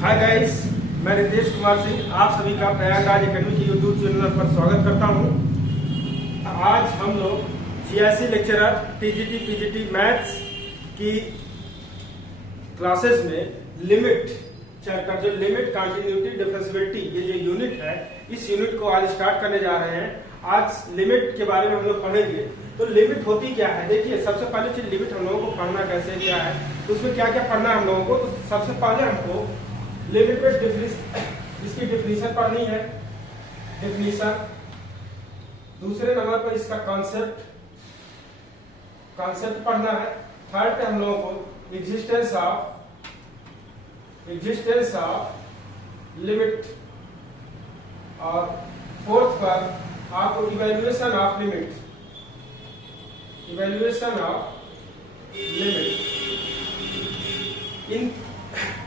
Hi guys, मैं रितेश कुमार सिंह आप सभी का प्रयागराज एकेडमी के यूट्यूब चैनल पर स्वागत करता हूं। आज हम लोग GIC lecturer TGT PGT maths की क्लासेस में लिमिट चैप्टर जो लिमिट कंटिन्यूटी डिफरेंशिएबिलिटी ये जो यूनिट है, इस यूनिट को आज स्टार्ट करने जा रहे हैं। आज लिमिट के बारे में हम लोग पढ़ेंगे। तो लिमिट होती क्या है, देखिए सबसे पहले चीज लिमिट हम लोगों को पढ़ना कैसे क्या है, तो उसमें क्या क्या पढ़ना है हम लोगों को। तो सबसे पहले हमको लिमिट में इसकी डिफिनीशन पढ़नी है, डिफिनीशन। दूसरे नंबर पर इसका कॉन्सेप्ट पढ़ना है। थर्ड पे हम लोगों को एग्जिस्टेंस ऑफ लिमिट, और फोर्थ पर आपको इवैल्यूएशन ऑफ लिमिट।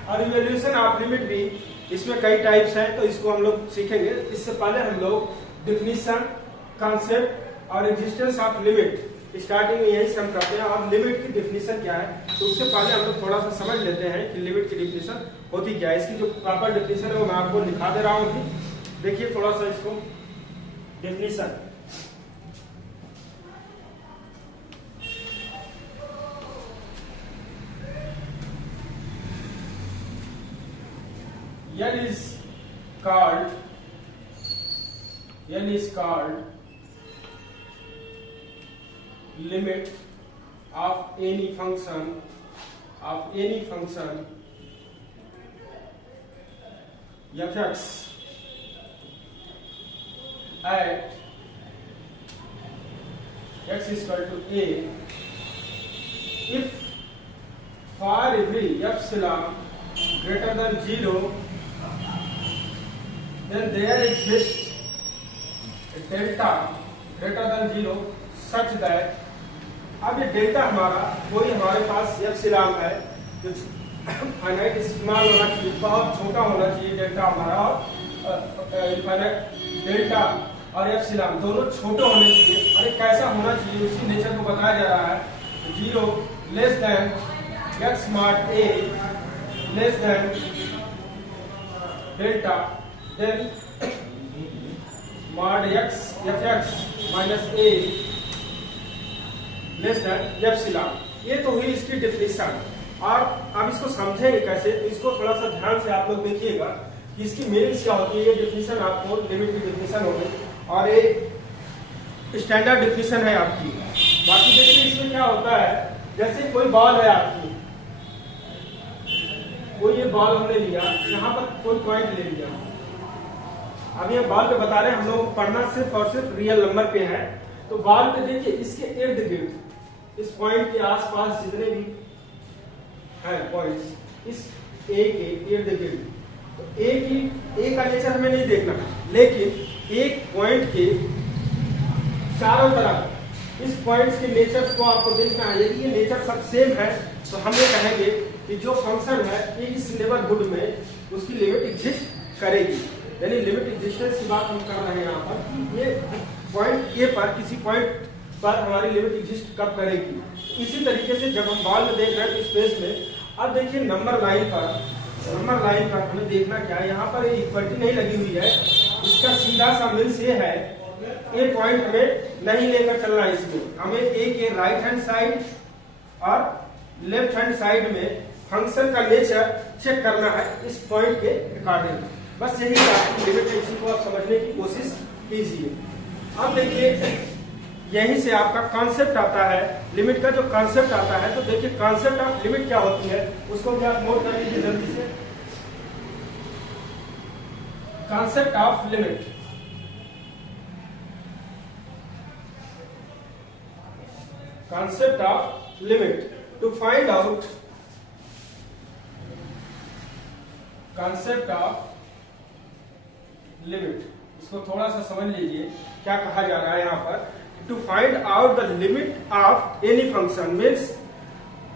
और इवैल्यूएशन ऑफ लिमिट भी इसमें कई टाइप्स हैं, तो इसको हम लोग सीखेंगे। इससे पहले हम लोग डिफिनीशन, कॉन्सेप्ट और एग्जिस्टेंस ऑफ लिमिट स्टार्टिंग में यही से हम करते हैं। और लिमिट की डिफिनीशन क्या है, तो उससे पहले हम लोग थोड़ा सा समझ लेते हैं कि लिमिट की डिफिनीशन होती क्या है। इसकी जो प्रॉपर डिफिनीशन है वो मैं आपको लिखा दे रहा हूँ अभी। देखिए थोड़ा सा इसको definition. N is called limit of any function f(x) at x is equal to a if for every epsilon greater than 0 then there exists a delta greater than 0 such that, अब ये डेल्टा हमारा कोई हमारे पास epsilon है जो finite small होना चाहिए, बहुत छोटा होना चाहिए डेल्टा हमारा, और इनफाइनाइट डेल्टा और एप्सिलॉन दोनों छोटे होने चाहिए। अरे कैसा होना चाहिए, उसी नेचर को बताया जा रहा है। 0 less than x small a less than delta, then mod x f(x) minus a less than epsilon। ये तो हुई इसकी डिफिनीशन। और अब इसको समझेंगे कैसे, तो इसको थोड़ा सा ध्यान से आप लोग देखिएगा कि इसकी मीनिंग्स क्या होती है। ये डिफिनीशन आपको लिमिट की डिफिनीशन हो गई, और ये स्टैंडर्ड डिफिनीशन है आपकी। बाकी देखिए इसमें क्या होता है, जैसे कोई बॉल है आपकी, कोई ये बॉल हमने लिया, यहाँ पर कोई पॉइंट ले लिया। अब ये बॉल पे बता रहे हैं हम लोग पढ़ना सिर्फ और सिर्फ रियल नंबर पे है। तो बॉल पे देखिए इसके इर्द गिर्द, इस पॉइंट के आसपास जितने भी हैं पॉइंट्स, इस ए के इर्द गिर्द, तो ए का नेचर हमें नहीं देखना, लेकिन एक पॉइंट के चारों तरफ इस पॉइंट्स के नेचर को आपको देखना है। यदि ये नेचर सब सेम है तो हम ये कहेंगे कि जो फंक्शन है इस नेबरहुड में उसकी लिमिट एग्जिस्ट करेगी। यानी लिमिट एग्जिस्टेंस की बात हम कर रहे हैं यहाँ पर। ये पॉइंट ए पर, किसी पॉइंट पर हमारी लिमिट एग्जिस्ट कब करेगी। इसी तरीके से जब हम बॉल में देख रहे हैं तो स्पेस में, अब देखिए नंबर लाइन पर हमें देखना क्या है, यहाँ पर इक्वलिटी नहीं लगी हुई है। इसका सीधा सा मीन्स ये है, ए पॉइंट हमें नहीं लेकर चलना है। इसमें हमें ए के राइट हैंड साइड और लेफ्ट हैंड साइड में फंक्शन का नेचर चेक करना है इस पॉइंट के अकॉर्डिंग। बस यही लिमिट है, इसी को आप समझने की कोशिश कीजिए। अब देखिए यहीं से आपका कॉन्सेप्ट आता है, लिमिट का जो कॉन्सेप्ट आता है। तो देखिए कॉन्सेप्ट ऑफ लिमिट क्या होती है, उसको भी आप नोट कर लीजिए जल्दी से। Concept of limit, concept of limit to find out concept of limit. इसको थोड़ा सा समझ लीजिए क्या कहा जा रहा है यहाँ पर। To find out the limit of any function means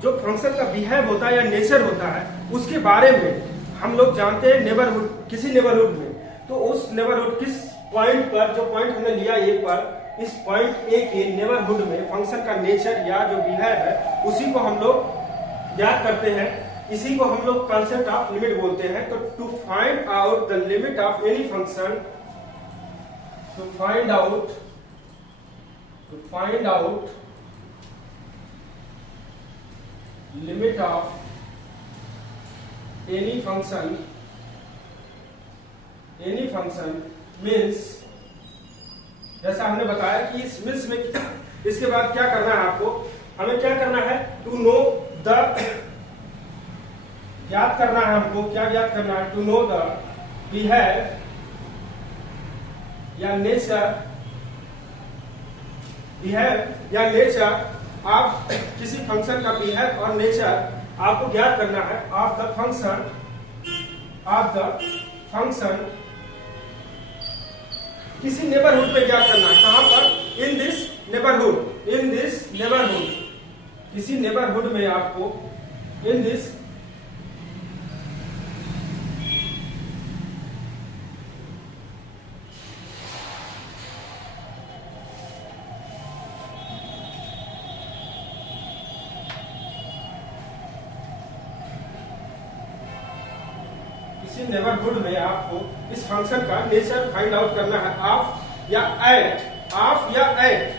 जो फंक्शन का बिहेव होता है या नेचर होता है उसके बारे में हम लोग जानते हैं नेबरहुड, किसी नेबरहुड में। तो उस नेबरहुड किस पॉइंट पर, जो पॉइंट हमने लिया ए पर, इस पॉइंट ए के नेबरहुड में फंक्शन का नेचर या जो बिहेव है उसी को हम लोग याद करते हैं इसी को हम लोग कॉन्सेप्ट ऑफ लिमिट बोलते हैं। तो to find out the limit of any function, to find out limit of any function means, जैसा हमने बताया कि इस मीन्स में इसके बाद क्या करना है आपको, हमें क्या करना है, टू नो द, याद करना है हमको, क्या याद करना है, टू नो द बिहेव या नेचर आप किसी फंक्शन का बिहेव और नेचर आपको ज्ञात करना है ऑफ द फंक्शन किसी नेबरहुड में ज्ञात करना है। कहां पर, इन दिस नेबरहुड, किसी नेबरहुड में आपको, इन दिस नेबरहुड में आपको इस फंक्शन का नेचर फाइंड आउट करना है, ऑफ या एट,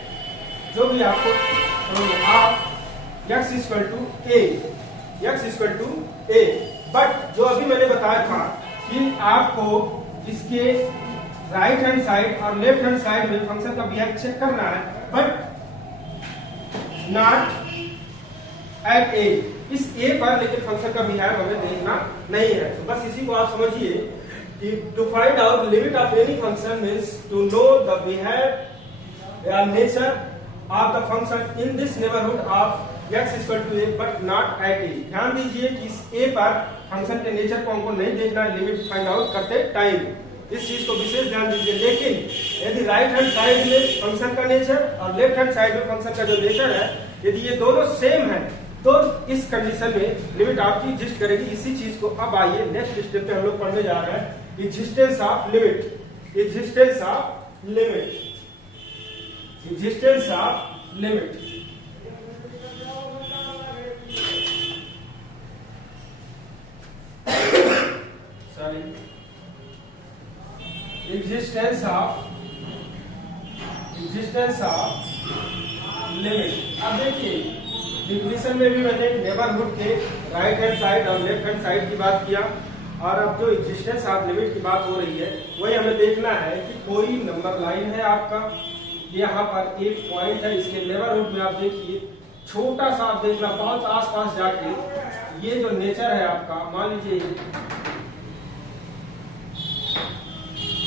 जो भी आपको of x equal to a. But जो अभी मैंने बताया था कि आपको इसके राइट हैंड साइड और लेफ्ट हैंड साइड में फंक्शन का बिहेव चेक करना है, बट नॉट एट ए, इस ए पर लेकिन फंक्शन का बिहेव हमें देखना नहीं है। तो बस इसी को आप समझिए कि to find out limit of any function means to know the behave या nature of the function in this neighbourhood of x equal to a but not at a. ध्यान दीजिए कि इस ए पर फंक्शन के नेचर को हमको नहीं देखना, लिमिट फाइंड आउट करते टाइम, इस चीज को विशेष ध्यान दीजिए। लेकिन यदि राइट हैंड साइड में फंक्शन का नेचर और लेफ्ट हैंड साइड में फंक्शन का जो नेचर है, यदि ये दोनों सेम है तो इस कंडीशन में लिमिट आपकी एग्जिस्ट करेगी। इसी चीज को अब आइए नेक्स्ट स्टेप पे हम लोग पढ़ने जा रहे हैं, existence of limit. Sorry, existence of limit. अब देखिए डिफिनेशन में भी मैंने नेबरहुड के राइट हैंड साइड और लेफ्ट हैंड साइड की बात किया, और अब जो एग्जिस्टेंस ऑफ लिमिट की बात हो रही है वही हमें देखना है कि कोई नंबर लाइन है आपका, यहाँ पर एक पॉइंट है, इसके नेबरहुड में आप देखिए छोटा सा, आप देखना बहुत आसपास जाके ये जो नेचर है आपका, मान लीजिए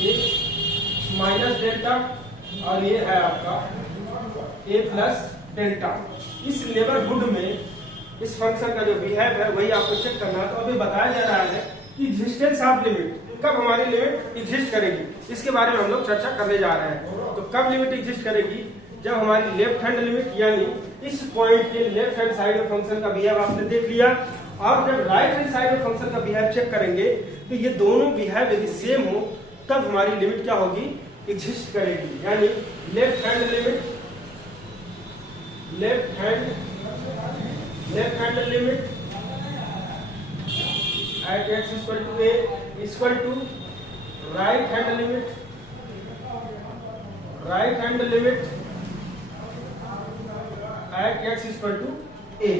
एक माइनस डेल्टा और ये है आपका ए प्लस डेल्टा। इस नेबरहुड में इस फंक्शन का जो बिहेव है वही आपको चेक करना है। तो अभी बताया जा रहा है कि एग्जिस्टेंस ऑफ लिमिट, कब हमारी लिमिट एग्जिस्ट करेगी, इसके बारे में हम लोग चर्चा करने जा रहे हैं। तो कब लिमिट एग्जिस्ट करेगी, जब हमारी लेफ्ट हैंड लिमिट, यानी इस पॉइंट के लेफ्ट हैंड साइड में फंक्शन का बिहेव आपने देख लिया, और जब राइट हैंड साइड में फंक्शन का बिहेव चेक करेंगे तो ये दोनों बिहेव यदि सेम हो तब हमारी लिमिट क्या होगी, एग्जिस्ट करेगी। यानी left hand limit at x equal to a equal to right hand limit at x equal to a।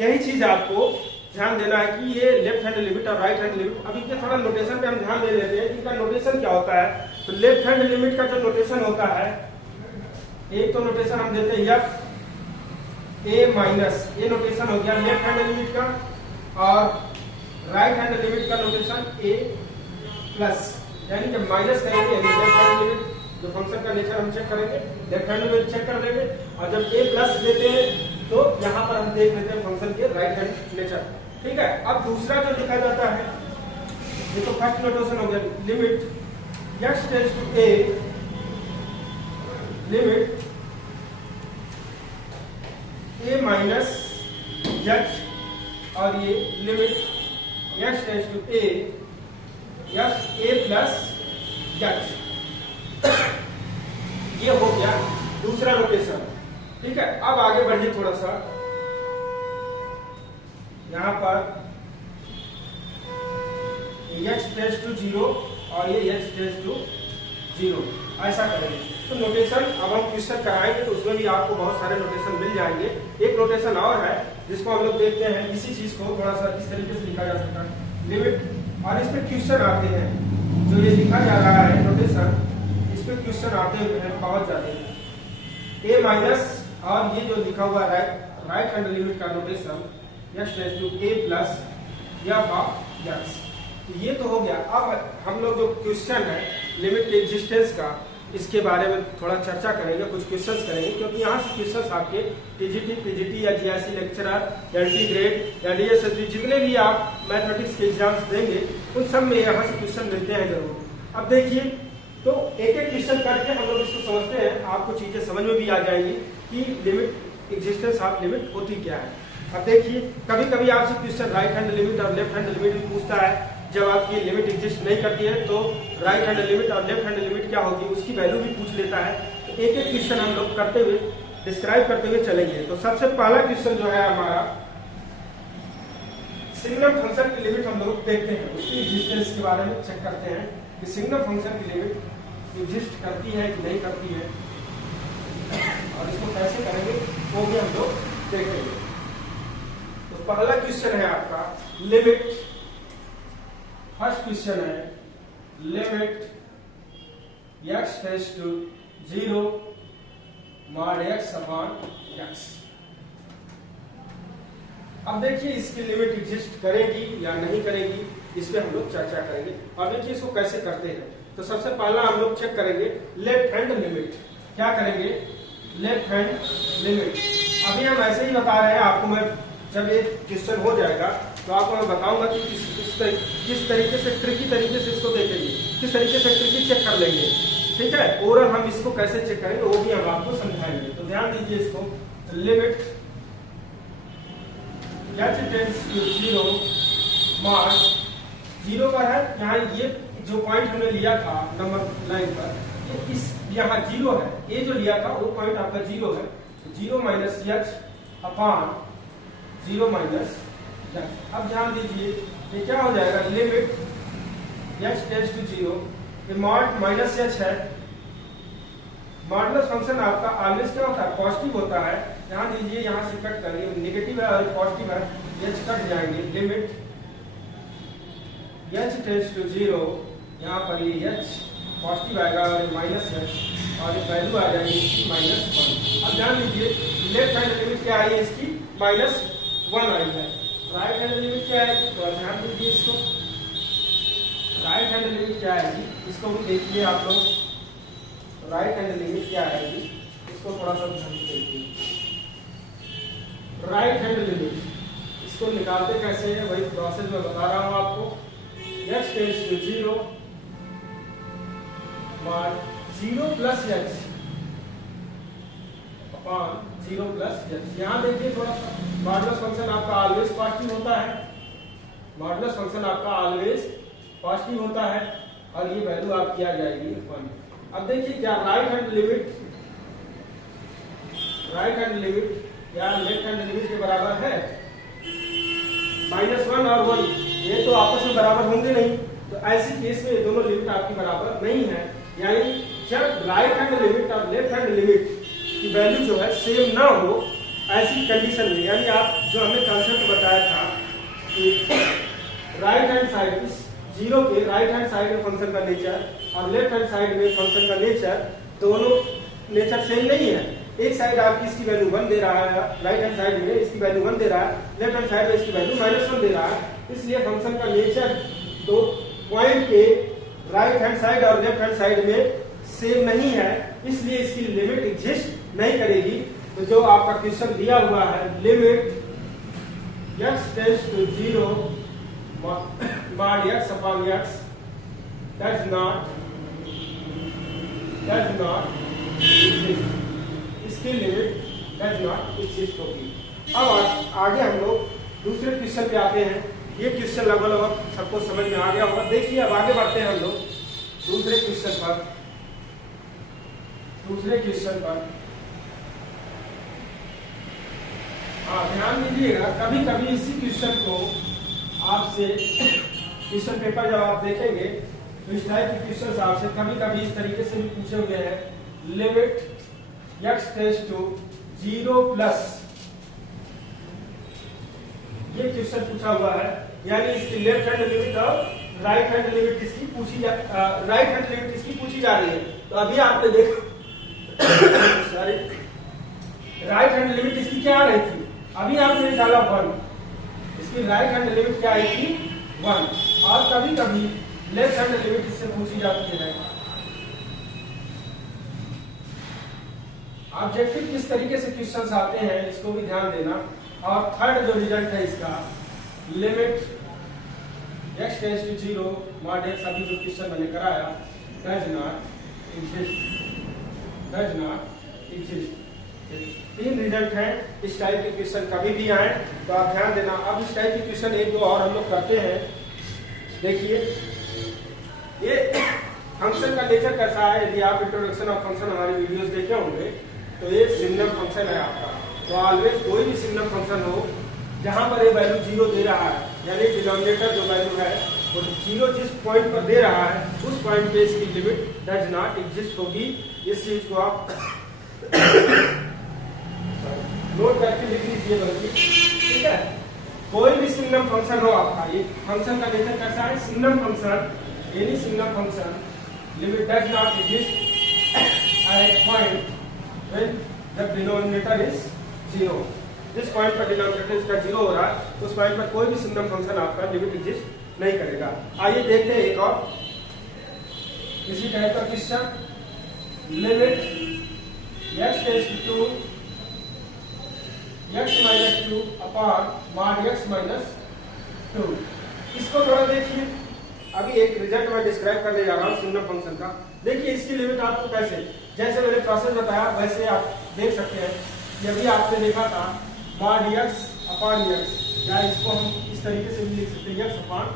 यही चीज आपको ध्यान देना है कि ये लेफ्ट हैंड लिमिट और राइट हैंड लिमिट, अभी के थोड़ा नोटेशन पे हम ध्यान दे लेते हैं, इनका नोटेशन क्या होता है। तो लेफ्ट हैंड लिमिट का जो नोटेशन होता है, एक तो नोटेशन हम देते हैं f ए माइनस, ये नोटेशन हो गया लेफ्ट हैंड लिमिट का, और राइट हैंड लिमिट का नोटेशन ए प्लस, यानी जब माइनस करेंगे लेफ्ट हैंड लिमिट जो फंक्शन का नेचर हम चेक करेंगे, लेफ्ट हैंड लिमिट चेक कर लेंगे, और जब ए प्लस लेते हैं तो यहाँ पर हम देख लेते हैं फंक्शन के राइट हैंड नेचर। ठीक है, अब दूसरा जो लिखा जाता है, ये तो फर्स्ट नोटेशन हो गया, limit x tends to a, limit a minus x, और ये limit x tends to a plus x। ये हो गया दूसरा नोटेशन। ठीक है, अब आगे बढ़िए थोड़ा सा, यहां पर h टेंड्स टू 0 और ये h टेंड्स टू 0, ऐसा करेंगे। तो नोटेशन अब हम क्वेश्चन कराएंगे तो उसमें भी आपको बहुत सारे नोटेशन मिल जाएंगे। एक नोटेशन और है जिसको हम लोग देखते हैं, इसी चीज को थोड़ा सा इस तरीके से लिखा जा सकता है, लिमिट, और इसमें क्वेश्चन आते हैं, जो ये लिखा जा रहा है नोटेशन, इस पे क्वेश्चन आते हैं बहुत ज्यादा। a माइनस और ये जो लिखा हुआ राइट हैंड लिमिट का notation x tends to a plus f of x। तो ये तो हो गया। अब हम लोग जो क्वेश्चन है लिमिट के एग्जिस्टेंस का, इसके बारे में थोड़ा चर्चा करेंगे, कुछ क्वेश्चंस करेंगे, क्योंकि यहाँ से क्वेश्चंस आपके टीजीटी, पीजीटी या जीआईसी लेक्चरर या एंटी ग्रेड या डीएसएसबी जितने भी आप मैथमेटिक्स के एग्जाम्स देंगे उन सब में यहाँ से क्वेश्चन मिलते हैं जरूर। अब देखिए, तो एक एक क्वेश्चन करके हम लोग इसको समझते हैं, आपको चीजें समझ में भी आ जाएंगी कि लिमिट एग्जिस्टेंस ऑफ लिमिट होती क्या है। अब देखिए, कभी कभी आपसे क्वेश्चन राइट हैंड लिमिट और लेफ्ट हैंड लिमिट भी पूछता है। जब आपकी लिमिट एग्जिस्ट नहीं करती है तो राइट हैंड लिमिट और लेफ्ट हैंड लिमिट क्या होगी उसकी वैल्यू भी पूछ लेता है। तो एक एक क्वेश्चन हम लोग करते हुए डिस्क्राइब करते हुए चलेंगे। तो सबसे पहला क्वेश्चन जो है हमारा, सिग्नम फंक्शन की लिमिट हम लोग देखते हैं, उसकी एग्जिस्टेंस के बारे में चेक करते हैं कि सिग्नम फंक्शन की लिमिट एग्जिस्ट करती है कि नहीं करती है, और इसको कैसे करेंगे वो भी हम लोग देखेंगे। तो पहला क्वेश्चन है आपका लिमिट, फर्स्ट क्वेश्चन है limit x tends to 0 mod x upon x। अब देखिए इसकी लिमिट एग्जिस्ट करेगी या नहीं करेगी, इस पे हम लोग चर्चा करेंगे। अब देखिए इसको कैसे करते हैं। तो सबसे पहला हम लोग चेक करेंगे लेफ्ट हैंड लिमिट। क्या करेंगे? Left hand limit. अभी हम ऐसे ही बता रहे हैं आपको, मैं जब ये क्वेश्चन हो जाएगा तो आपको मैं बताऊंगा कि किस तरीके से ट्रिकी तरीके से इसको देखेंगे, किस तरीके से ट्रिकी चेक कर लेंगे। ठीक है, ओवरऑल हम इसको कैसे चेक करेंगे वो भी हम आपको समझाएंगे। तो ध्यान दीजिए इसको, limit h tends to 0 mod 0 पर है, यहाँ ये जो पॉइंट हमने लिया था नंबर लाइन पर, ये इस यहाँ 0 है, ये जो लिया था वो पॉइंट आपका 0 है, 0 माइनस h अपॉन 0 माइनस। अब ध्यान दीजिए ये क्या हो जाएगा, लिमिट h टेंड्स टू 0, ये मॉड माइनस h है। मॉडुलस फंक्शन आपका ऑलवेज क्या होता है, पॉजिटिव होता है। ध्यान दीजिए यहाँ से कट करिए, नेगेटिव है और पॉजिटिव है, h कट जाएंगे। लिमिट h टेंड्स टू 0, यहाँ पर ये h पॉजिटिव आएगा और माइनस h, और ये वैल्यू आ जाएगी इसकी -1। अब ध्यान दीजिए लेफ्ट हैंड लिमिट क्या आई है इसकी, -1 आई है। राइट हैंड लिमिट क्या है, तो ध्यान दीजिए इसको, राइट हैंड लिमिट क्या आएगी इसको भी देखिए आप लोग। राइट हैंड लिमिट क्या आएगी इसको थोड़ा सा ध्यान देखिए। राइट हैंड लिमिट इसको निकालते कैसे है, वही प्रोसेस में बता रहा हूं आपको। x tends to 0 mod 0 plus h upon 0 plus h। यहाँ देखिए थोड़ा सा, मॉडुलस फंक्शन आपका ऑलवेज पॉजिटिव होता है, मॉडुलस फंक्शन आपका ऑलवेज पॉजिटिव होता है, और ये वैल्यू आपकी आ जाएगी 1। अब देखिए क्या राइट हैंड लिमिट या लेफ्ट हैंड लिमिट के बराबर है, -1 और 1, ये तो आपस में बराबर होंगे नहीं। तो ऐसी केस में ये दोनों लिमिट आपकी बराबर नहीं है, यानी जब राइट हैंड लिमिट और लेफ्ट हैंड लिमिट की वैल्यू जो है सेम ना हो, ऐसी कंडीशन में, यानी आप जो हमने कंसेप्ट बताया था कि राइट हैंड साइड, इस 0 के राइट हैंड साइड में फंक्शन का नेचर और लेफ्ट हैंड साइड में फंक्शन का नेचर, दोनों नेचर सेम नहीं है। एक साइड आपकी इसकी वैल्यू 1 दे रहा है, राइट हैंड साइड में इसकी वैल्यू 1 दे रहा है, लेफ्ट हैंड साइड में इसकी वैल्यू -1 दे रहा है। इसलिए फंक्शन का नेचर दो पॉइंट के राइट हैंड साइड और लेफ्ट हैंड साइड में सेम नहीं है, इसलिए इसकी लिमिट एग्जिस्ट नहीं करेगी। तो जो आपका क्वेश्चन दिया हुआ है, limit x tends to 0 mod x upon x does not exist, इसकी लिमिट does not exist होगी। अब आगे हम लोग दूसरे क्वेश्चन पे आते हैं। ये क्वेश्चन लगभग सबको समझ में आ गया होगा। देखिए अब आगे बढ़ते हैं हम लोग दूसरे क्वेश्चन पर। हाँ ध्यान दीजिएगा, कभी कभी इसी क्वेश्चन को आपसे क्वेश्चन पेपर जब आप देखेंगे तो इस टाइप के क्वेश्चन आपसे कभी कभी इस तरीके से भी पूछे हुए हैं, limit x tends to 0 plus, ये क्वेश्चन पूछा हुआ है, यानी इसकी लेफ्ट हैंड लिमिट और राइट हैंड लिमिट इसकी पूछी जा रही है। तो अभी आपने देखा सॉरी, राइट हैंड लिमिट इसकी क्या आ रही थी, अभी आपने निकाला 1, इसकी राइट हैंड लिमिट क्या आई थी 1, और कभी कभी लेफ्ट हैंड लिमिट इससे पूछी जाती है। ऑब्जेक्टिव किस तरीके से क्वेश्चंस आते हैं इसको भी ध्यान देना। और थर्ड जो रिजल्ट है इसका, limit x tends to 0 mod x, अभी जो क्वेश्चन मैंने कराया, डज नॉट एग्जिस्ट। 3 रिजल्ट हैं। इस टाइप के क्वेश्चन कभी भी आए तो आप ध्यान देना। अब इस टाइप के क्वेश्चन एक दो और हम लोग करते हैं। देखिए ये फंक्शन का नेचर कैसा है, यदि आप इंट्रोडक्शन ऑफ फंक्शन हमारी वीडियोस देखे होंगे तो ये सिग्नल फंक्शन है आपका। तो ऑलवेज कोई भी सिग्नल फंक्शन हो जहां पर ये वैल्यू 0 दे रहा है, यानी डिनोमिनेटर जो वैल्यू है वो 0 जिस पॉइंट पर दे रहा है उस पॉइंट पे इसकी लिमिट डज नॉट एग्जिस्ट होगी। इस चीज को आप नोट करके लिख लीजिए बल्कि, ठीक है। कोई भी सिग्नल फंक्शन हो आपका, ये फंक्शन का नेचर कैसा है, signal function, any signal function limit does not exist at point when the denominator is 0। जिस पॉइंट पर डिनोमिनेटर इसका 0 हो रहा है उस पॉइंट पर कोई भी सिग्नल फंक्शन आपका लिमिट एग्जिस्ट नहीं करेगा। आइए देखते हैं एक और इसी टाइप का question, limit x tends to x minus 2 upon mod x minus 2। इसको थोड़ा देखिए, अभी एक रिजल्ट मैं डिस्क्राइब करने जा रहा हूँ सिग्नल फंक्शन का। देखिए इसकी लिमिट आपको कैसे, जैसे मैंने प्रोसेस बताया वैसे आप देख सकते हैं। यदि आपने देखा था मॉड x अपॉन x, या इसको हम इस तरीके से भी लिख सकते हैं x अपॉन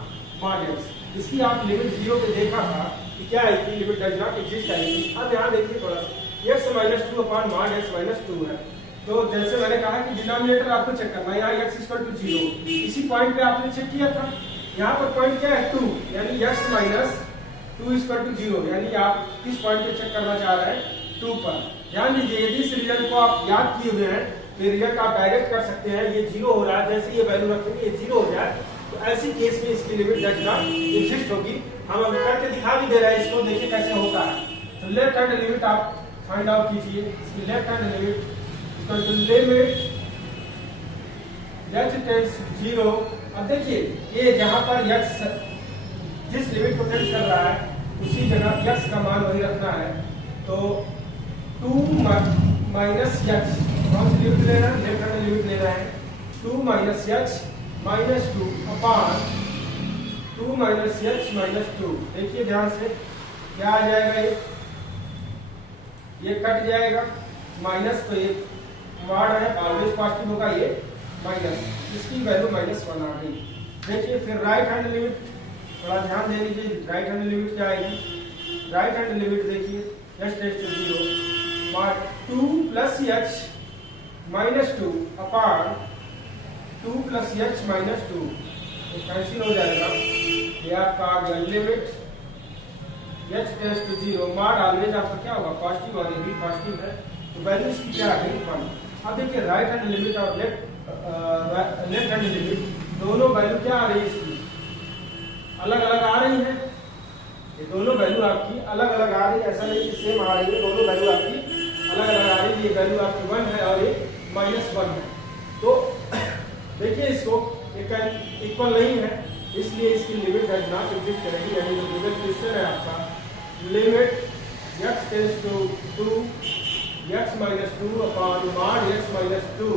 मॉड x। इसकी आप लिमिट 0 पे देखा था कि क्या आई थी, limit does not exist I थी। अब यहाँ देखिए थोड़ा सा, x minus 2 upon mod x minus 2 है। तो जैसे मैंने कहा कि डिनोमिनेटर आपको चेक करना है, यहाँ x इक्वल टू 0, इसी पॉइंट पे आपने चेक किया था। यहाँ पर पॉइंट क्या है 2, यानी x माइनस 2 इक्वल टू 0, यानी आप किस पॉइंट पे चेक करना चाह रहे हैं, 2 पर। ध्यान दीजिए यदि इस रिजल्ट को आप याद किए हुए हैं तो रिजल्ट आप डायरेक्ट कर सकते हैं। ये 0 हो रहा है, जैसे ये वैल्यू रखेंगे ये 0 हो जाए तो ऐसी केस में इसकी लिमिट डज नॉट एग्जिस्ट होगी। हम अब करके दिखा भी दे रहे हैं, इसको देखिए कैसे होता है। तो लेफ्ट हैंड लिमिट आप फाइंड आउट कीजिए, इसकी left hand limit limit x tends 0। अब देखिए ये जहां पर x जिस लिमिट को टेंड कर रहा है उसी जगह x का मान वही रखना है। तो 2 माइनस x, कौन सी लिमिट ले रहा है, लेफ्ट हैंड लिमिट ले रहा है, 2 minus x minus 2 upon 2 minus x minus 2। देखिए ध्यान से क्या आ जाएगा, ये कट जाएगा, माइनस तो ये मॉड है ऑलवेज पॉजिटिव होगा, ये माइनस, इसकी वैल्यू -1 आ गई। देखिए फिर राइट हैंड लिमिट, थोड़ा ध्यान दे लीजिए, राइट हैंड लिमिट क्या आएगी, राइट हैंड लिमिट देखिए x tends to 0 mod 2 plus x minus 2 upon 2 plus x minus 2, तो कैंसिल हो जाएगा। ये आपका आ गया limit x tends to 0 mod always आपका क्या होगा, पॉजिटिव, और ये भी पॉजिटिव है तो वैल्यू इसकी क्या आ गई 1। अब देखिए राइट हैंड लिमिट और लेफ्ट हैंड लिमिट दोनों वैल्यू क्या आ रही है, इसकी अलग अलग आ रही है। ये दोनों वैल्यू आपकी अलग अलग आ रही है, ऐसा नहीं कि सेम आ रही है, दोनों वैल्यू आपकी अलग अलग आ रही है। ये वैल्यू आपकी 1 है और ये -1 है। तो देखिए इसको इक्वल नहीं है, इसलिए इसकी लिमिट डज नॉट एग्जिस्ट करेगी। यानी जो गिवन क्वेश्चन है आपका, limit x tends to 2 x minus 2 upon mod x minus 2,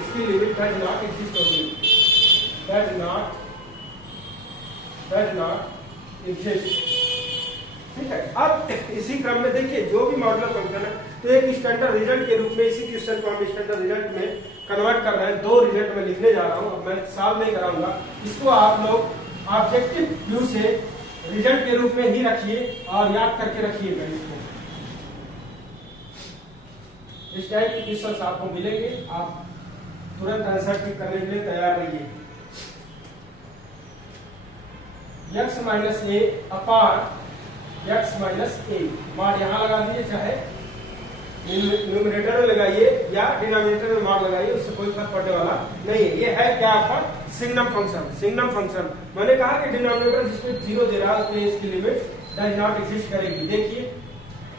इसकी लिमिट डज नॉट एग्जिस्ट होगी, डज नॉट एग्जिस्ट। ठीक है। अब इसी क्रम में देखिए जो भी मॉडुलर फंक्शन है तो एक स्टैंडर्ड रिजल्ट के रूप में इसी क्वेश्चन को हम स्टैंडर्ड रिजल्ट में कन्वर्ट कर रहे हैं। 2 रिजल्ट में लिखने जा रहा हूं, अब मैं सॉल्व नहीं कराऊंगा इसको। आप लोग ऑब्जेक्टिव व्यू से रिजल्ट के रूप में ही रखिए और याद करके रखिएगा इसको। इस टाइप के क्वेश्चन आपको मिलेंगे, आप तुरंत आंसर करने के लिए तैयार रहिए। x माइनस ए अपान x माइनस ए। मॉड यहाँ लगा दीजिए, चाहे न्यूमरेटर में लगाइए या डिनोमिनेटर में मॉड लगाइए, उससे कोई फर्क पड़ने वाला नहीं है। ये है क्या आपका सिग्नम फंक्शन। सिग्नम फंक्शन मैंने कहा कि डिनोमिनेटर जिसमें 0 दे रहा है उसमें इसकी लिमिट डज नॉट एग्जिस्ट करेगी। देखिए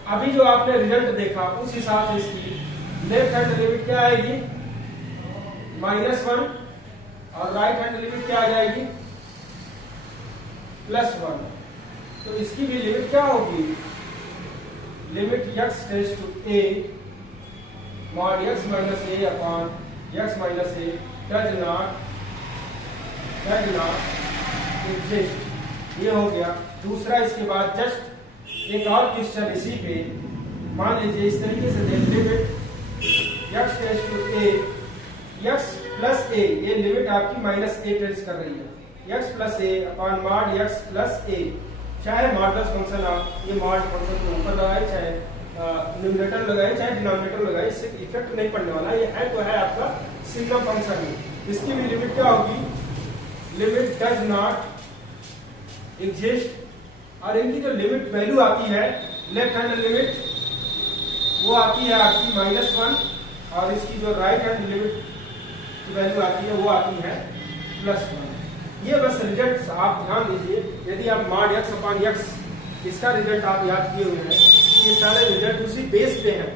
अभी जो आपने रिजल्ट देखा उस हिसाब से इसकी लेफ्ट हैंड लिमिट क्या आएगी, -1, और राइट हैंड लिमिट क्या आ जाएगी, +1। तो इसकी भी लिमिट क्या होगी, limit x tends to a mod x minus a upon x minus a does not exist. ये हो गया। दूसरा इसके बाद जस्ट एक और क्वेश्चन इसी पे, मान लीजिए इस तरीके से देख, limit x tends to a x plus a, ये लिमिट आपकी -a टेंड्स कर रही है, x plus a upon mod x plus a। चाहे मॉडुलस फंक्शन आप ये मॉड फंक्शन को ऊपर लगाए, चाहे न्यूमरेटर लगाए, चाहे डिनोमिनेटर लगाए, इससे इफेक्ट नहीं पड़ने वाला। ये है तो है आपका सिग्नम फंक्शन। इसकी भी लिमिट क्या होगी, लिमिट डज नॉट एग्जिस्ट। और इनकी जो लिमिट वैल्यू आती है, लेफ्ट हैंड लिमिट वो आती है आपकी -1, और इसकी जो राइट हैंड लिमिट की वैल्यू आती है वो आती है +1। ये बस रिजल्ट आप ध्यान दीजिए। यदि आप mod x अपॉन x इसका रिजल्ट आप याद किए हुए हैं, ये सारे रिजल्ट उसी बेस पे हैं,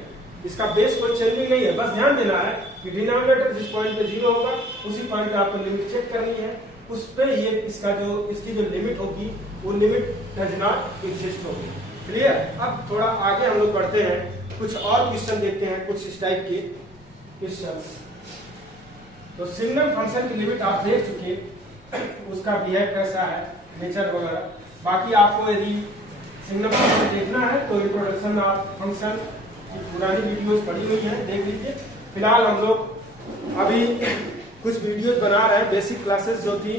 इसका बेस कोई चेंजिंग नहीं है। बस ध्यान देना है कि डिनोमिनेटर जिस पॉइंट पे 0 होगा उसी पॉइंट पे आपको लिमिट चेक करनी है, उस पे ये इसकी जो लिमिट होगी वो लिमिट डज नॉट एग्जिस्ट होगी। क्लियर। अब थोड़ा आगे हम लोग बढ़ते हैं, कुछ और क्वेश्चन देखते हैं, कुछ इस टाइप के क्वेश्चन। तो सिग्नम फंक्शन की लिमिट आप देख चुके, उसका बिहेव कैसा है, नेचर वगैरह। बाकी आपको यदि सिग्नम फंक्शन देखना है तो इंट्रोडक्शन ऑफ फंक्शन की पुरानी वीडियोस पड़ी हुई है, देख लीजिए। फिलहाल हम लोग अभी कुछ वीडियोस बना रहे हैं, बेसिक क्लासेस जो थी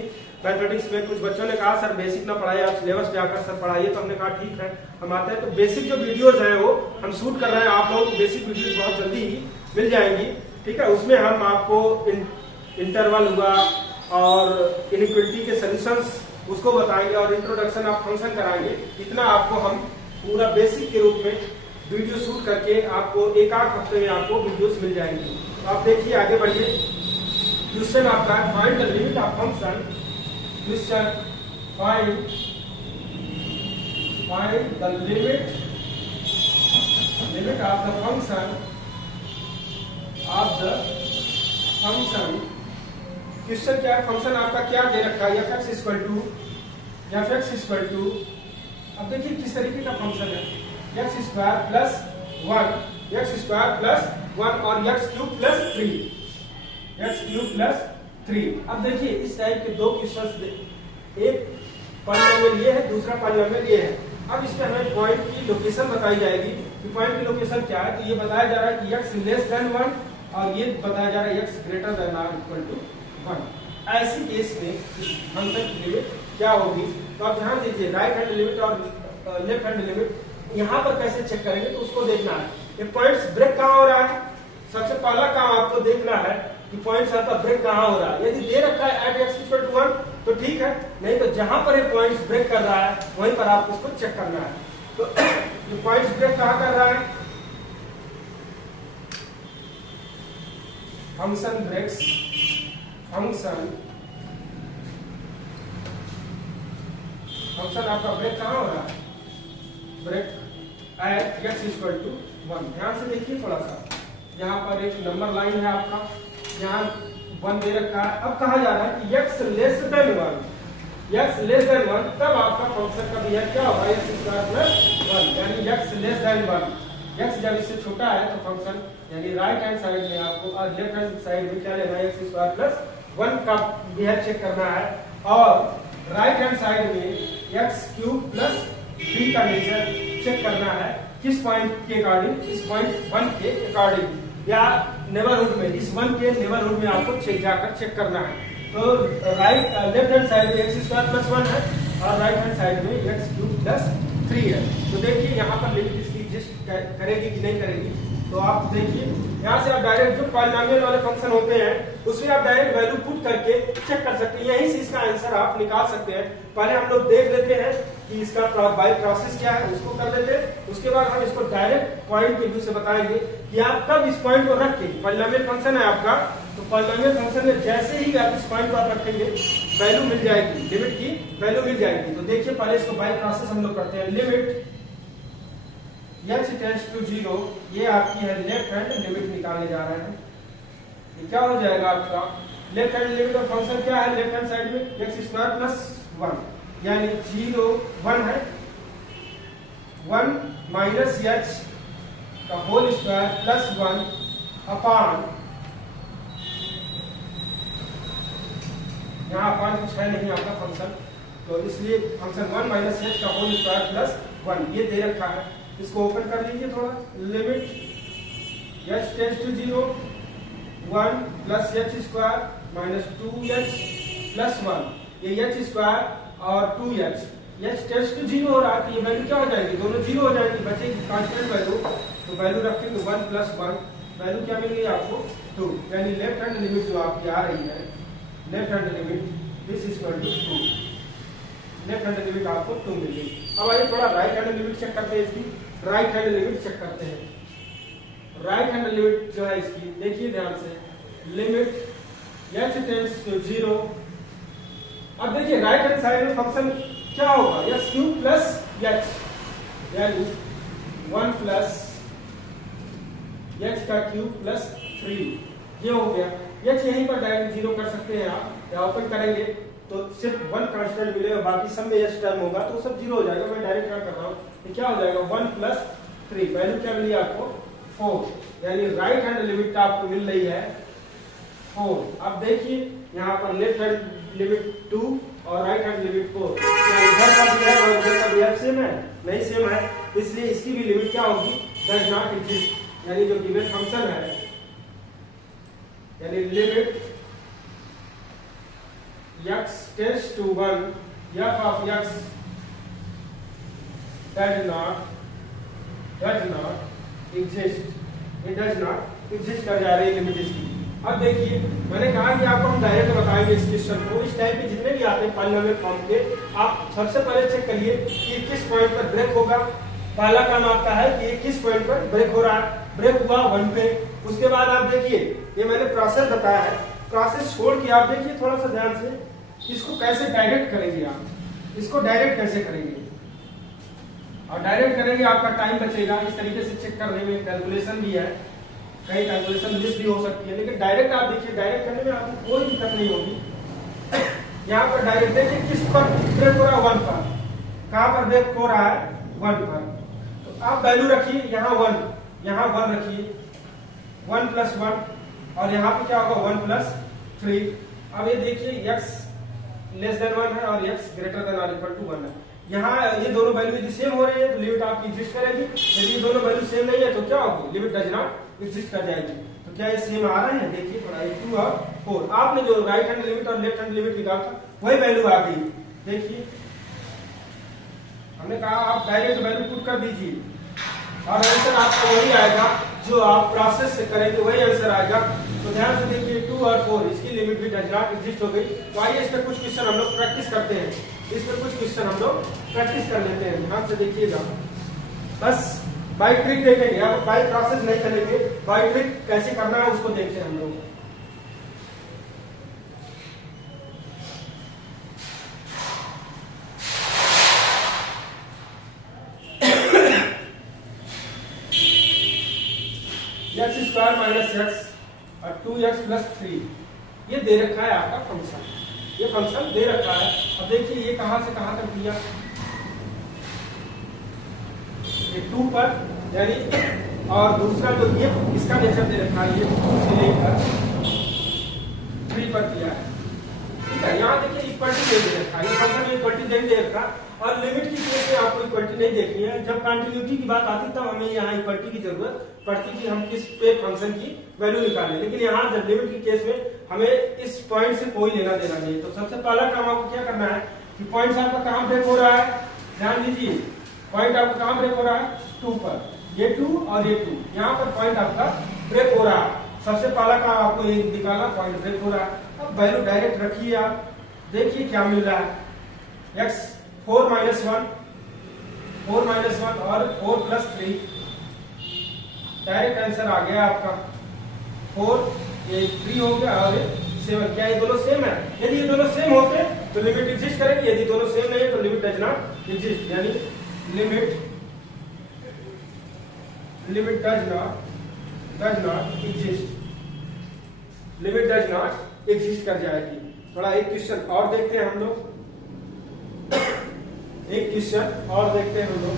मैथमेटिक्स में। कुछ बच्चों ने कहा सर बेसिक ना पढ़ाइए, आप सिलेबस पे आकर सर पढ़ाइए, तो हमने कहा ठीक है हम आते हैं। तो बेसिक जो वीडियोज हैं वो हम शूट कर रहे हैं, आप लोगों को बेसिक वीडियोज बहुत जल्दी ही मिल जाएंगी, ठीक है। उसमें हम आपको इंटरवल हुआ और इनइक्वालिटी के सॉल्यूशंस उसको बताएंगे, और इंट्रोडक्शन ऑफ फंक्शन कराएंगे। इतना आपको हम पूरा बेसिक के रूप में वीडियो शूट करके आपको एक आध हफ्ते में आपको वीडियोस मिल जाएंगी। तो आप देखिए, आगे बढ़िए। क्वेश्चन आपका है find the limit of function. Question find the limit of the function question क्या है, फंक्शन आपका क्या दे रखा है, f(x) इक्वल टू, अब देखिए किस तरीके का फंक्शन है, x स्क्वायर प्लस 1 और x क्यूब प्लस 3। अब देखिए इस टाइप के दो क्वेश्चन, एक पॉलिनोमियल ये है, दूसरा पॉलिनोमियल ये है। अब इसमें हमें पॉइंट की लोकेशन बताई जाएगी कि पॉइंट की लोकेशन क्या है। तो ये बताया जा रहा है कि x लेस देन 1 और ये बताया जा रहा है x ग्रेटर देन और इक्वल टू 1। ऐसी केस में इस फंक्शन की लिमिट क्या होगी। तो आप ध्यान दीजिए, राइट हैंड लिमिट और लेफ्ट हैंड लिमिट यहाँ पर कैसे चेक करेंगे तो उसको देखना है। ये पॉइंट्स ब्रेक कहाँ हो रहा है, सबसे पहला काम आपको देखना है कि पॉइंट्स आपका ब्रेक कहाँ हो रहा है। यदि दे रखा है एट x इक्वल टू 1 तो ठीक है, नहीं तो जहां पर ये पॉइंट्स ब्रेक कर रहा है वहीं पर आप उसको चेक करना है। तो ये पॉइंट्स ब्रेक कहाँ कर रहा है, फंक्शन ब्रेक्स, फंक्शन आपका ब्रेक कहाँ हो रहा है, break at x equal to 1। ध्यान से देखिए थोड़ा सा, यहाँ पर एक नंबर लाइन है आपका, यहाँ 1 दे रखा है। अब कहा जा रहा है कि x लेस देन 1, तब आपका फंक्शन का बिहेव क्या होगा, x स्क्वायर प्लस 1, यानी x लेस देन 1। x जब इससे छोटा है तो फंक्शन यानी राइट हैंड साइड में आपको और लेफ्ट हैंड साइड में क्या लेना है, x स्क्वायर प्लस 1 का बिहेव चेक करना है, और राइट हैंड साइड में x क्यूब प्लस 3 का मेजर चेक करना है। किस पॉइंट के अकॉर्डिंग, इस पॉइंट 1 के अकॉर्डिंग या नेबरहुड में, इस 1 के नेबरहुड में आपको जाकर चेक करना है। तो लेफ्ट हैंड साइड में x स्क्वायर प्लस 1 है और राइट हैंड साइड में x क्यूब प्लस 3 है। तो देखिए यहाँ पर लिमिट इसकी एग्जिस्ट करेगी कि नहीं करेगी, तो आप देखिए यहाँ से आप डायरेक्ट जो पॉलिनोमियल वाले फंक्शन होते हैं उसमें आप डायरेक्ट वैल्यू पुट करके चेक कर सकते हैं, यहीं से इसका आंसर आप निकाल सकते हैं। पहले हम लोग देख लेते हैं कि इसका बाय प्रोसेस क्या है, उसको कर लेते हैं। उसके बाद हम इसको डायरेक्ट पॉइंट के व्यू से बताएंगे कि आप कब इस पॉइंट को रख के, पॉलिनोमियल फंक्शन है आपका, तो पॉलिनोमियल फंक्शन में जैसे ही आप इस पॉइंट को आप रखेंगे वैल्यू मिल जाएगी, लिमिट की वैल्यू मिल जाएगी। तो देखिए पहले इसको बाय प्रोसेस हम लोग करते हैं। लिमिट h टेंड्स टू 0, ये आपकी है लेफ्ट हैंड लिमिट निकालने जा रहे हैं। ये क्या हो जाएगा आपका left hand limit of function क्या है, लेफ्ट हैंड साइड में x² + 1 यानी 0 1 है, 1 माइनस h का होल स्क्वायर प्लस 1 अपान, यहाँ अपान कुछ है नहीं आपका फंक्शन, तो इसलिए फंक्शन 1 माइनस h का होल स्क्वायर प्लस 1 ये दे रखा है। इसको ओपन कर लीजिए थोड़ा। Limit h tends to 0, 1 plus h² minus 2h plus 1, ये h² और 2h, h टेंड्स टू 0 हो रहा है, ये वैल्यू क्या हो जाएगी, दोनों 0 हो जाएगी, बचेगी कांस्टेंट वैल्यू। तो वैल्यू रखेंगे 1 प्लस 1, वैल्यू क्या मिल गई आपको 2, यानी लेफ्ट हैंड लिमिट जो आपकी आ रही है, left hand limit this is equal to 2, left hand limit आपको 2 मिल गई। अब आइए थोड़ा राइट हैंड लिमिट चेक करते हैं, इसकी राइट हैंड लिमिट चेक करते हैं। राइट हैंड लिमिट जो है इसकी देखिए ध्यान से, लिमिट h टेंड्स टू 0। अब देखिए राइट हैंड साइड में फंक्शन क्या होगा, s³ प्लस h, यानी 1 प्लस h का क्यूब प्लस 3, ये हो गया। h यहीं पर डायरेक्ट 0 कर सकते हैं आप, या ओपन करेंगे तो सिर्फ 1 कांस्टेंट मिलेगा, बाकी सब में h टर्म होगा तो सब 0 हो जाएगा। मैं डायरेक्ट क्या कर रहा हूँ, ये क्या हो जाएगा 1 प्लस 3, वैल्यू क्या मिली आपको 4, यानी राइट हैंड लिमिट आपको मिल रही है 4। अब देखिए यहाँ पर लेफ्ट हैंड लिमिट 2 और राइट हैंड लिमिट 4, इधर का भी है और उधर का भी है, सेम है नहीं सेम है, इसलिए इसकी भी लिमिट क्या होगी, डज नॉट एग्जिस्ट, यानी जो गिवन फंक्शन है, यानी limit x tends to 1 f of x does not exist, it does not exist कर जा रही है लिमिट इसकी। अब देखिए मैंने कहा कि आपको हम डायरेक्ट बताएंगे इस क्वेश्चन को, इस टाइप के जितने भी आते हैं पॉलिनोमियल फॉर्म के, आप सबसे पहले चेक करिए कि किस पॉइंट पर ब्रेक होगा। पहला काम आपका है कि किस पॉइंट पर ब्रेक हो रहा है, ब्रेक हुआ 1 पे। उसके बाद आप देखिए ये मैंने प्रोसेस बताया है, प्रोसेस छोड़ के आप देखिए थोड़ा सा ध्यान से, इसको कैसे डायरेक्ट करेंगे आप, इसको डायरेक्ट कैसे करेंगे, और डायरेक्ट करेंगे आपका टाइम बचेगा। इस तरीके से चेक करने में कैलकुलेशन भी है, कई कैलकुलेशन मिस भी हो सकती है, लेकिन डायरेक्ट आप देखिए, डायरेक्ट करने में आपको कोई दिक्कत नहीं होगी। यहाँ पर डायरेक्ट देखिए किस पर ब्रेक हो रहा है, 1 पर, कहाँ पर ब्रेक हो रहा है 1 पर, तो आप वैल्यू रखिए यहाँ 1, यहाँ 1 रखिए, 1 प्लस 1, और यहाँ पे क्या होगा 1 प्लस 3। अब ये देखिए x लेस देन 1 है और x ग्रेटर देन और इक्वल टू 1 है, यहाँ ये दोनों वैल्यू यदि सेम हो रही है तो लिमिट आपकी एग्जिस्ट करेगी, यदि ये दोनों वैल्यू सेम नहीं है तो क्या होगी, लिमिट डज नॉट एग्जिस्ट कर जाएगी। तो क्या ये सेम आ रहे हैं, देखिए थोड़ा 2 और 4, आपने जो राइट हैंड लिमिट और लेफ्ट हैंड लिमिट निकाला था वही वैल्यू आ गई। देखिए हमने कहा आप डायरेक्ट वैल्यू पुट कर दीजिए और आंसर आपका वही आएगा जो आप प्रोसेस से करेंगे, वही आंसर आएगा। तो ध्यान से देखिए 2 और 4 इसकी लिमिट भी डज नॉट एग्जिस्ट हो गई। तो आइए इस पर कुछ क्वेश्चन हम लोग प्रैक्टिस करते हैं, इस पर कुछ क्वेश्चन हम लोग प्रैक्टिस कर लेते हैं। ध्यान से देखिएगा, बस बाय ट्रिक देखेंगे, अब बाय प्रोसेस नहीं चलेंगे, बाय ट्रिक कैसे करना है उसको देखते हैं हम लोग। x² माइनस x और 2x प्लस 3 ये दे रखा है आपका फंक्शन, ये फंक्शन दे रखा है। अब देखिए ये कहां से कहां तक दिया, ये 2 पर, यानी और दूसरा जो ये इसका नेचर दे रखा है, ये 2 से लेकर 3 पर दिया है, ठीक है। यहाँ देखिए इक्वलिटी दे रखा है, ये फंक्शन में इक्वलिटी दे रखा, और लिमिट की केस में आपको इक्वलिटी नहीं देखनी है। जब कंटिन्यूटी की बात आती तब हमें यहाँ इक्वलिटी की जरूरत पड़ती कि हम किस पे फंक्शन की वैल्यू निकालें, लेकिन यहाँ जब लिमिट की केस में हमें इस पॉइंट से कोई लेना देना नहीं। तो सबसे पहला काम आपको क्या करना है कि पॉइंट आपका कहाँ ब्रेक हो रहा है, ध्यान दीजिए, पॉइंट आपका कहाँ ब्रेक हो रहा है 2 पर, ये 2 और ये 2, यहाँ पर पॉइंट आपका ब्रेक हो रहा है। सबसे पहला काम आपको ये निकालना, पॉइंट ब्रेक हो रहा है। अब वैल्यू डायरेक्ट रखिए, आप देखिए क्या मिल रहा है। x 4 - 1 और 4 + 3, डायरेक्ट आंसर आ गया आपका 4, ये 3 हो गया और 7। क्या ये दोनों सेम है? यदि ये दोनों सेम होते तो लिमिट एग्जिस्ट करेगी, यदि दोनों सेम नहीं है तो लिमिट डज नॉट एग्जिस्ट, यानी लिमिट डज नॉट एग्जिस्ट कर जाएगी। थोड़ा एक क्वेश्चन और देखते हैं हम लोग, एक क्वेश्चन और देखते हैं हम लोग।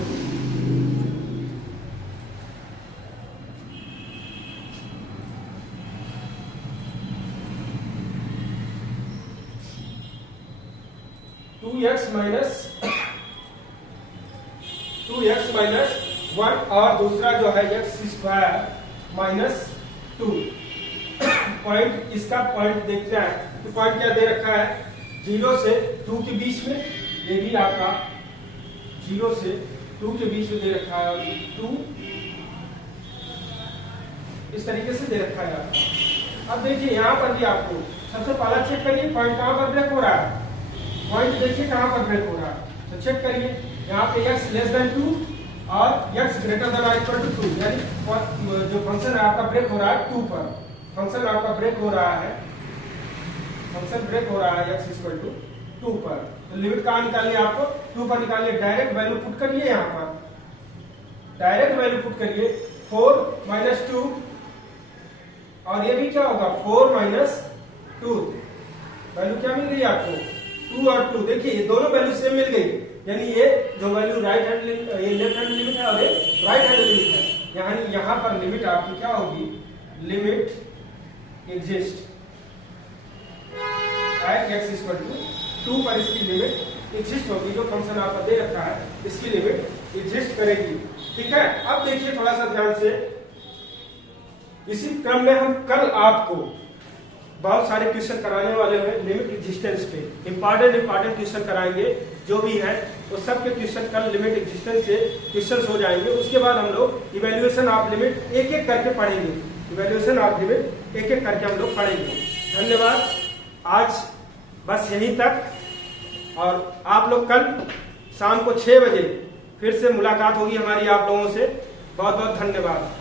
टू एक्स माइनस 1 और दूसरा जो है x² - 2। पॉइंट, इसका पॉइंट देखते हैं तो पॉइंट क्या दे रखा है, 0 से 2 के बीच में, ये भी आपका 0 से 2 के बीच में दे रखा है, 2 इस तरीके से दे रखा है। अब देखिए यहाँ पर भी आपको सबसे पहला चेक करिए पॉइंट कहाँ पर ब्रेक हो रहा है। पॉइंट देखिए कहाँ पर ब्रेक हो रहा है, तो चेक करिए यहाँ पे x < 2 और x ≥ 2, यानी जो फंक्शन है आपका ब्रेक हो रहा है 2 पर। फंक्शन आपका ब्रेक हो रहा है, x = 2 पर। तो लिमिट कहाँ निकालिए, आपको 2 पर निकालिए। डायरेक्ट वैल्यू पुट करिए, यहाँ पर डायरेक्ट वैल्यू पुट करिए 4 - 2 और ये भी क्या होगा 4 - 2। वैल्यू क्या मिल गई आपको, 2 और 2। देखिए ये दोनों वैल्यू सेम मिल गई, यानी ये जो वैल्यू राइट हैंड ये लेफ्ट हैंड लिमिट है और ये राइट हैंड लिमिट है। यानी यहाँ पर लिमिट आपकी क्या होगी, लिमिट एग्जिस्ट एट x = 2 पर इसकी लिमिट एग्जिस्ट होगी। जो फंक्शन आपका दे रखा है इसकी लिमिट एग्जिस्ट करेगी। ठीक है, अब देखिए थोड़ा सा ध्यान से, इसी क्रम में हम कल आपको बहुत सारे क्वेश्चन कराने वाले हैं लिमिट एग्जिस्टेंस पे। इंपॉर्टेंट क्वेश्चन कराएंगे, जो भी है वो सब के क्वेश्चन कल लिमिट एग्जिस्टेंस से क्वेश्चन हो जाएंगे। उसके बाद हम लोग इवैल्यूएशन ऑफ लिमिट एक एक करके पढ़ेंगे, इवैल्यूएशन ऑफ लिमिट एक एक करके हम लोग पढ़ेंगे। धन्यवाद, आज बस यहीं तक, और आप लोग कल शाम को 6 बजे फिर से मुलाकात होगी हमारी आप लोगों से। बहुत बहुत धन्यवाद।